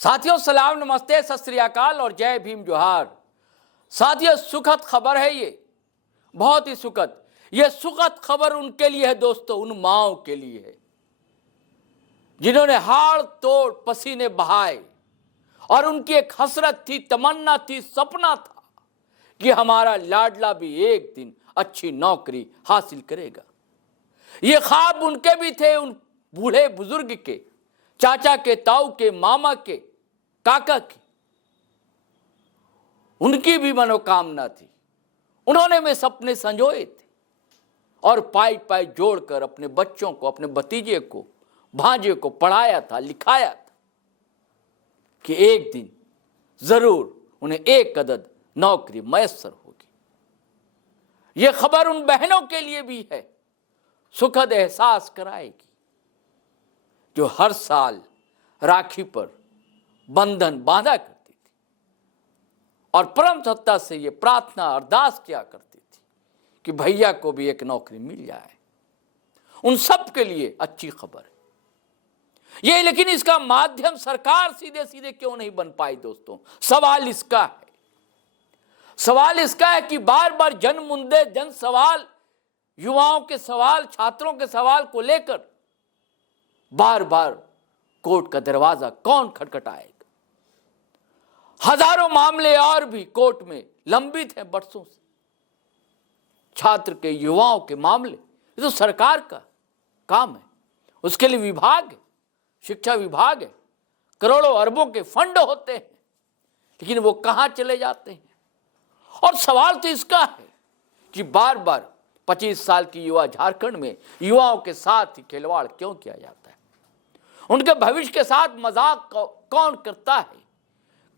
साथियों सलाम, नमस्ते, सत श्री अकाल और जय भीम जोहार। साथियों सुखद खबर है ये, बहुत ही सुखद। ये सुखद खबर उनके लिए है दोस्तों, उन माओ के लिए है जिन्होंने हाड़ तोड़ पसीने बहाए और उनकी एक हसरत थी, तमन्ना थी, सपना था कि हमारा लाडला भी एक दिन अच्छी नौकरी हासिल करेगा। ये ख्वाब उनके भी थे, उन बूढ़े बुजुर्ग के, चाचा के, ताऊ के, मामा के, काका की। उनकी भी मनोकामना थी। उन्होंने वे सपने संजोए थे और पाई पाई जोड़कर अपने बच्चों को, अपने भतीजे को, भांजे को पढ़ाया था, लिखाया था कि एक दिन जरूर उन्हें एक अदद नौकरी मयस्सर होगी। यह खबर उन बहनों के लिए भी है, सुखद एहसास कराएगी जो हर साल राखी पर बंधन बांधा करती थी और परम सत्ता से ये प्रार्थना अरदास किया करती थी कि भैया को भी एक नौकरी मिल जाए। उन सब के लिए अच्छी खबर है ये, लेकिन इसका माध्यम सरकार सीधे सीधे क्यों नहीं बन पाई दोस्तों? सवाल इसका है। सवाल इसका है कि बार बार जन मुद्दे, जन सवाल, युवाओं के सवाल, छात्रों के सवाल को लेकर बार बार कोर्ट का दरवाजा कौन खटखटाएगा? हजारों मामले और भी कोर्ट में लंबित हैं बरसों से। छात्र के, युवाओं के मामले, ये तो सरकार का काम है, उसके लिए विभाग है, शिक्षा विभाग है, करोड़ों अरबों के फंड होते हैं, लेकिन वो कहां चले जाते हैं? और सवाल तो इसका है कि बार बार 25 साल की युवा झारखंड में युवाओं के साथ ही खिलवाड़ क्यों किया जाता है? उनके भविष्य के साथ मजाक कौन करता है?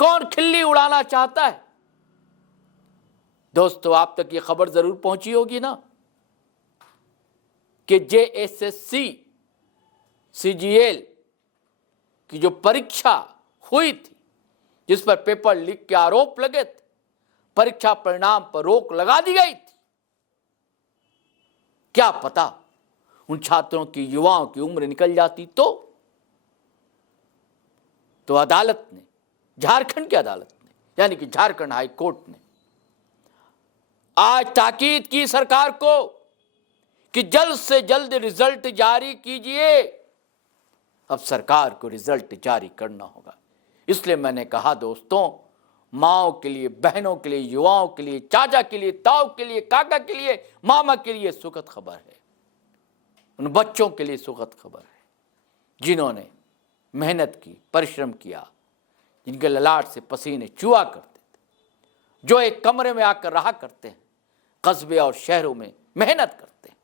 कौन खिल्ली उड़ाना चाहता है? दोस्तों आप तक ये खबर जरूर पहुंची होगी ना कि JSSC CGL की जो परीक्षा हुई थी, जिस पर पेपर लीक के आरोप लगे थे, परीक्षा परिणाम पर रोक लगा दी गई थी। क्या पता उन छात्रों की, युवाओं की उम्र निकल जाती तो अदालत ने, झारखंड की अदालत ने, यानी कि झारखंड हाई कोर्ट ने आज ताकीद की सरकार को कि जल्द से जल्द रिजल्ट जारी कीजिए। अब सरकार को रिजल्ट जारी करना होगा। इसलिए मैंने कहा दोस्तों, माओ के लिए, बहनों के लिए, युवाओं के लिए, चाचा के लिए, ताऊ के लिए, काका के लिए, मामा के लिए सुखद खबर है। उन बच्चों के लिए सुखद खबर है जिन्होंने मेहनत की, परिश्रम किया, जिनके ललाट से पसीने चुआ करते थे, जो एक कमरे में आकर रहा करते हैं, कस्बे और शहरों में मेहनत करते हैं,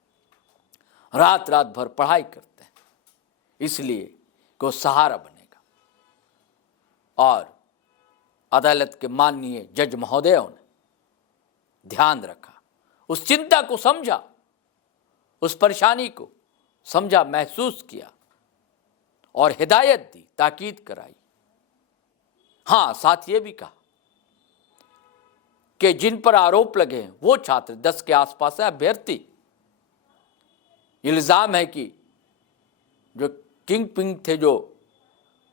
रात रात भर पढ़ाई करते हैं, इसलिए कि वो सहारा बनेगा। और अदालत के माननीय जज महोदयों ने ध्यान रखा, उस चिंता को समझा, उस परेशानी को समझा, महसूस किया और हिदायत दी, ताकीद कराई। हां, साथ ये भी कहा कि जिन पर आरोप लगे हैं वो छात्र 10 के आसपास है, अभ्यर्थी, इल्जाम है कि जो किंग पिंग थे, जो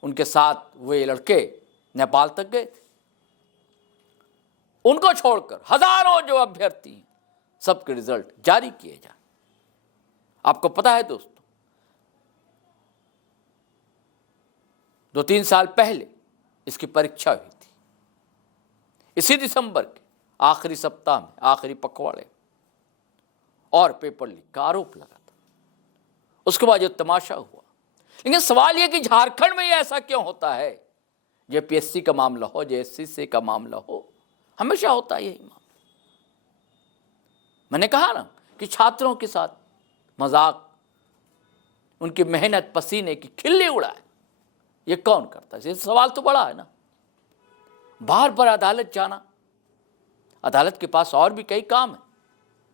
उनके साथ वे लड़के नेपाल तक गए थे, उनको छोड़कर हजारों जो अभ्यर्थी हैं, सबके रिजल्ट जारी किए जाए। आपको पता है दोस्तों, 2-3 साल पहले इसकी परीक्षा हुई थी, इसी दिसंबर के आखिरी सप्ताह में, आखिरी पखवाड़े, और पेपर लीक का आरोप लगा था। उसके बाद जो तमाशा हुआ। लेकिन सवाल यह कि झारखंड में यह ऐसा क्यों होता है? JPSC का मामला हो, JSSC का मामला हो, हमेशा होता है यही मामला। मैंने कहा ना कि छात्रों के साथ मजाक, उनकी मेहनत, पसीने की खिल्ली उड़ाए, ये कौन करता है? ये सवाल तो बड़ा है ना। बार बार अदालत जाना, अदालत के पास और भी कई काम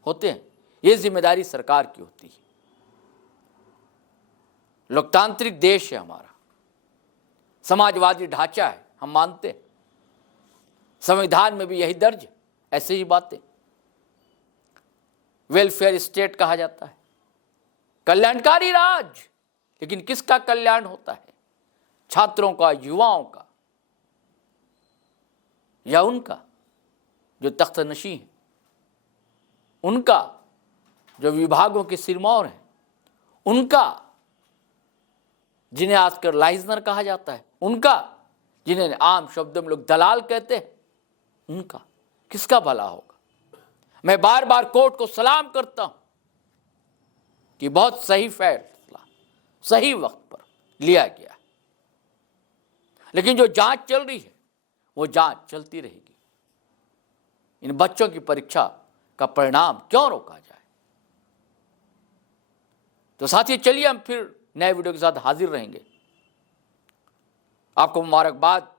होते हैं, ये जिम्मेदारी सरकार की होती है। लोकतांत्रिक देश है हमारा, समाजवादी ढांचा है, हम मानते हैं, संविधान में भी यही दर्ज है, ऐसे ही बातें। वेलफेयर स्टेट कहा जाता है, कल्याणकारी राज। लेकिन किसका कल्याण होता है? छात्रों का, युवाओं का, या उनका जो तख्त नशी हैं, उनका जो विभागों के सिरमौर हैं, उनका जिन्हें आजकल लाइजनर कहा जाता है, उनका जिन्हें आम शब्दों में लोग दलाल कहते हैं, उनका किसका भला होगा? मैं बार बार कोर्ट को सलाम करता हूं कि बहुत सही फैसला सही वक्त पर लिया गया, लेकिन जो जांच चल रही है वो जांच चलती रहेगी। इन बच्चों की परीक्षा का परिणाम क्यों रोका जाए? तो साथियों, चलिए हम फिर नए वीडियो के साथ हाजिर रहेंगे। आपको मुबारकबाद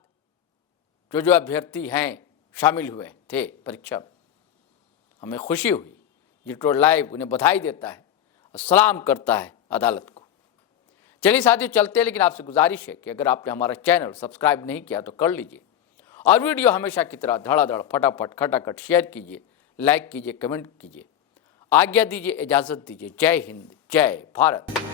जो अभ्यर्थी हैं शामिल हुए थे परीक्षा में, हमें खुशी हुई। जीटो लाइव उन्हें बधाई देता है और सलाम करता है अदालत को। चलिए साथियों चलते हैं, लेकिन आपसे गुजारिश है कि अगर आपने हमारा चैनल सब्सक्राइब नहीं किया तो कर लीजिए और वीडियो हमेशा की तरह धड़ाधड़ फटाफट खटाखट शेयर कीजिए, लाइक कीजिए, कमेंट कीजिए। आज्ञा दीजिए, इजाज़त दीजिए। जय हिंद, जय भारत।